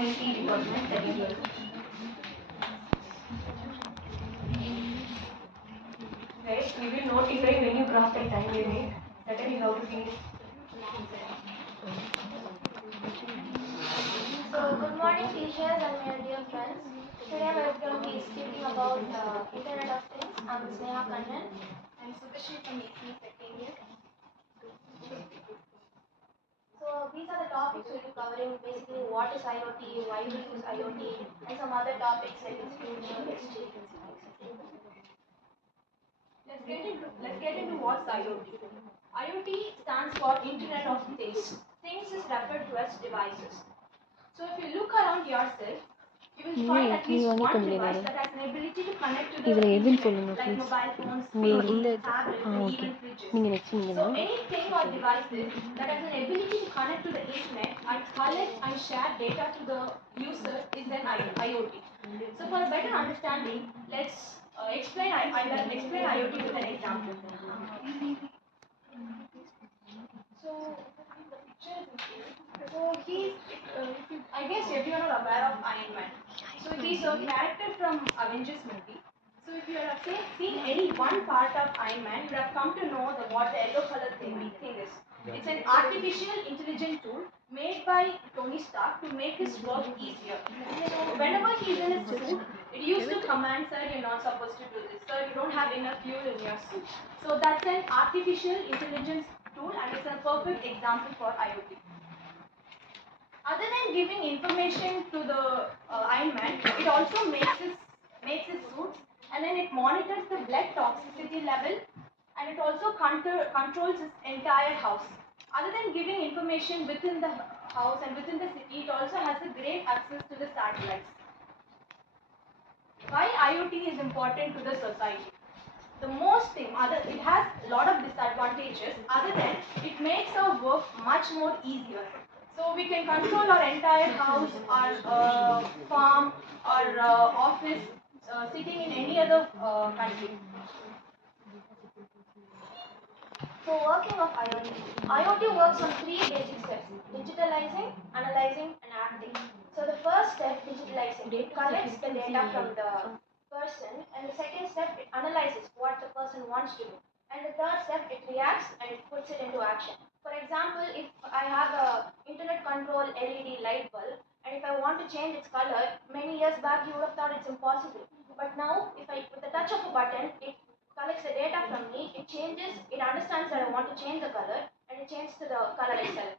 Probability Department, second year. Right, we will notify when you cross the time limit. Certainly, how to finish. So, good morning, teachers and my dear friends. Today we are going to be speaking about Internet of Things. I'm Sneha Kannan. I'm Subashri from EC second year. So, these are the topics we'll be covering. Basically, what is IoT, why we use IoT, and some other topics like its future, history, etc. Let's get into what's IoT. IoT stands for Internet of Things. Things is referred to as devices. So if you look around yourself, you will find at least one device that has an ability to connect to the internet, like mobile phones, PCs, tablets, and even fridges. So anything or devices that has an ability to connect to the internet and collect and share data to the user is an IoT. So for a better understanding, let's explain IoT with an example. So the picture is so he's, I guess everyone are aware of Iron Man. So he's a character from Avengers movie. So if you have seen any one part of Iron Man, you have come to know what the yellow color thing is. It's an artificial intelligent tool made by Tony Stark to make his work easier. So whenever he's in his suit, it used to command, sir, you're not supposed to do this. Sir, you don't have enough fuel in your suit. So that's an artificial intelligence tool and it's a perfect example for IoT. Other than giving information to the Iron Man, it also makes his suits and then it monitors the blood toxicity level and it also controls his entire house. Other than giving information within the house and within the city, it also has a great access to the satellites. Why IoT is important to the society? The most thing, it has a lot of disadvantages. Other than it makes our work much more easier. So we can control our entire house, our farm, our office, sitting in any other country. So, working of IoT. IoT works on three basic steps: digitalizing, analyzing, and acting. So, the first step, digitalizing, it collects the data from the person, and the second step, it analyzes what the person wants to do, and the third step, it reacts and it puts it into action. For example, if I have a internet control LED light bulb, and if I want to change its color, many years back you would have thought it's impossible. But now, if I with the touch of a button, it collects the data from me, it changes, it understands that I want to change the color, and it changes to the color itself.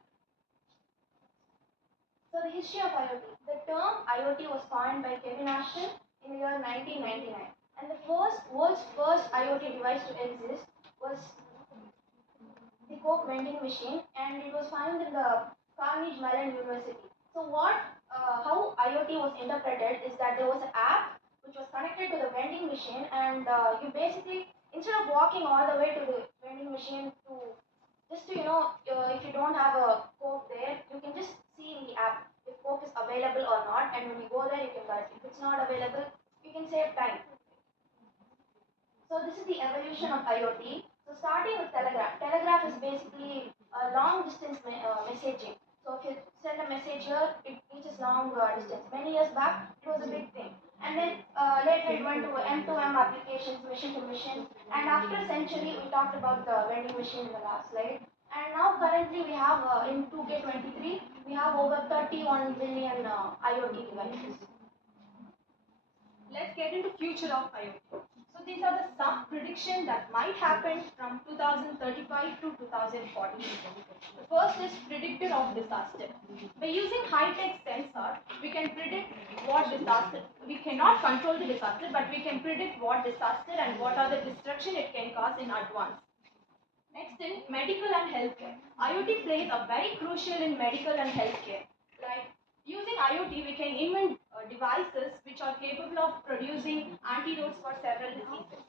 So the history of IoT. The term IoT was coined by Kevin Ashton in the year 1999, and the world's first IoT device to exist was the Coke vending machine, and it was found in the Carnegie Mellon University. So how IoT was interpreted is that there was an app which was connected to the vending machine, and you basically, instead of walking all the way to the vending machine if you don't have a Coke there, you can just see in the app if Coke is available or not, and when you go there, you can buy it. If it's not available, you can save time. So this is the evolution of IoT. So starting with telegraph. Telegraph is basically a long distance messaging. So if you send a message here, it reaches long distance. Many years back, it was a big thing. And then later it went to M2M applications, machine to machine. And after a century, we talked about the vending machine in the last slide. And now currently we have, in 2K23, we have over 31 billion IoT devices. Let's get into future of IoT. So these are some predictions that might happen from 2035 to 2040. The first is predictor of disaster. By using high-tech sensor, we can predict what disaster. We cannot control the disaster, but we can predict what disaster and what are the destruction it can cause in advance. Next is medical and healthcare. IoT plays a very crucial in medical and healthcare. Like using IoT, we can invent devices which are capable of producing antidotes for several diseases.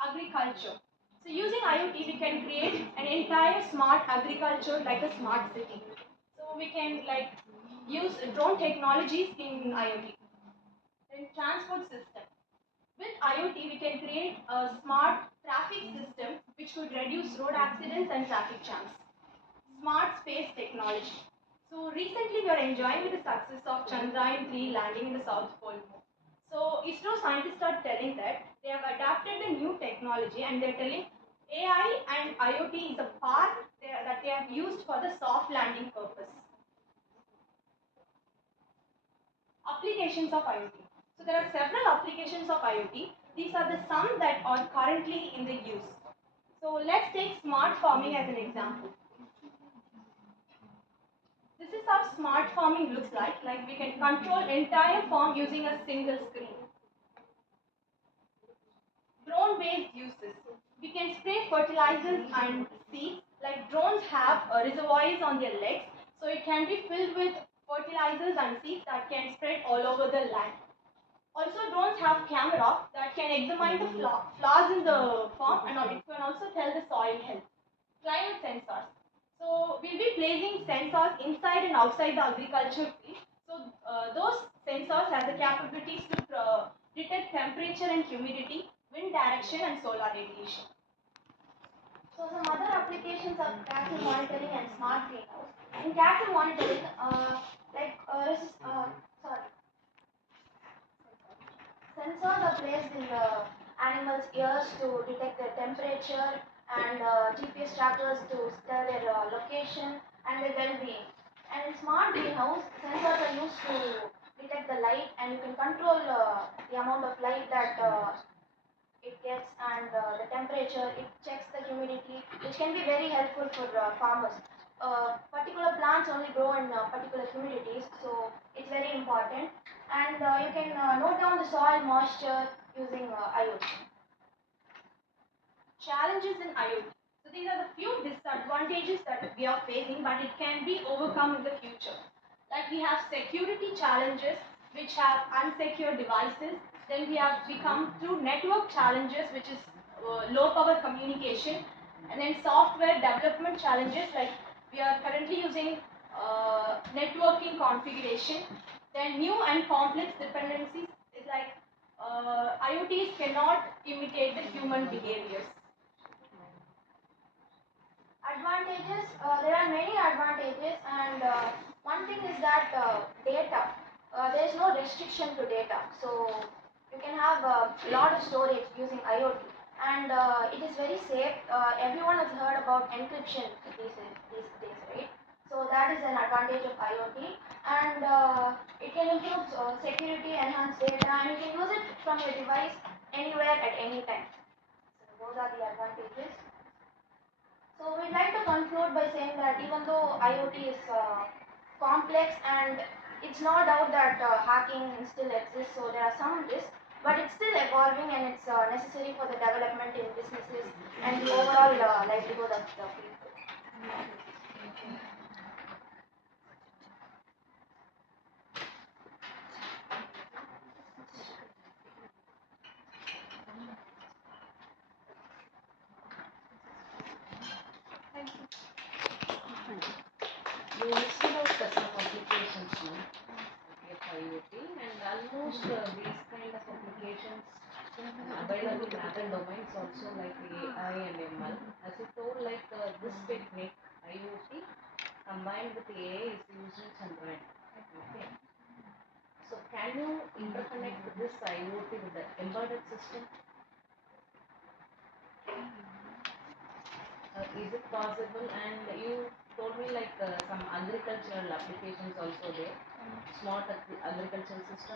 Agriculture. So using IoT, we can create an entire smart agriculture like a smart city. So we can use drone technologies in IoT. Then transport system. With IoT, we can create a smart traffic system which could reduce road accidents and traffic jams. Smart space technology. So So recently we are enjoying with the success of Chandrayaan-3 landing in the South Pole Moon. So ISRO scientists are telling that they have adapted the new technology and they're telling AI and IoT is a part that they have used for the soft landing purpose. Applications of IoT. So there are several applications of IoT. These are the some that are currently in the use. So let's take smart farming as an example. This is how smart farming looks like. Like we can control entire farm using a single screen. Drone-based uses. We can spray fertilizers and seeds. Like drones have reservoirs on their legs, so it can be filled with fertilizers and seeds that can spread all over the land. Also, drones have camera that can examine the flaws in the farm and it can also tell the soil health. Climate sensors. So we'll be placing sensors inside and outside the agriculture field. So those sensors have the capabilities to detect temperature and humidity, wind direction and solar radiation. So some other applications of cattle monitoring and smart greenhouse. In cattle monitoring, sorry, sensors are placed in the animals' ears to detect their temperature and GPS trackers to tell their location and their well-being. And in smart greenhouse, sensors are used to detect the light and you can control the amount of light that it gets and the temperature, it checks the humidity, which can be very helpful for farmers. Particular plants only grow in particular humidities, so it's very important. And you can note down the soil moisture using IoT. Challenges in IoT. So these are the few disadvantages that we are facing, but it can be overcome in the future. Like we have security challenges which have unsecure devices. Then we come through network challenges which is low power communication, and then software development challenges like we are currently using networking configuration. Then new and complex dependencies is like IoTs cannot imitate the human behaviors. Advantages, there are many advantages, and one thing is that data, there is no restriction to data, so you can have a lot of storage using IoT, and it is very safe. Everyone has heard about encryption these days, right? So that is an advantage of IoT, and it can improve security, enhance data, and you can use it from your device anywhere at any time. So those are the advantages. So we'd like to conclude by saying that even though IoT is complex and it's no doubt that hacking still exists, so there are some risks, but it's still evolving and it's necessary for the development in businesses and the overall livelihood of the people. You listed out some applications now of IoT, and almost these kind of applications available in other domains also like AI and ML. As you told, like this technique IoT combined with AI is used in Chandrayaan. Okay. So can you interconnect this IoT with the embedded system? Is it possible? And you told me like some agricultural applications also there, smart agricultural system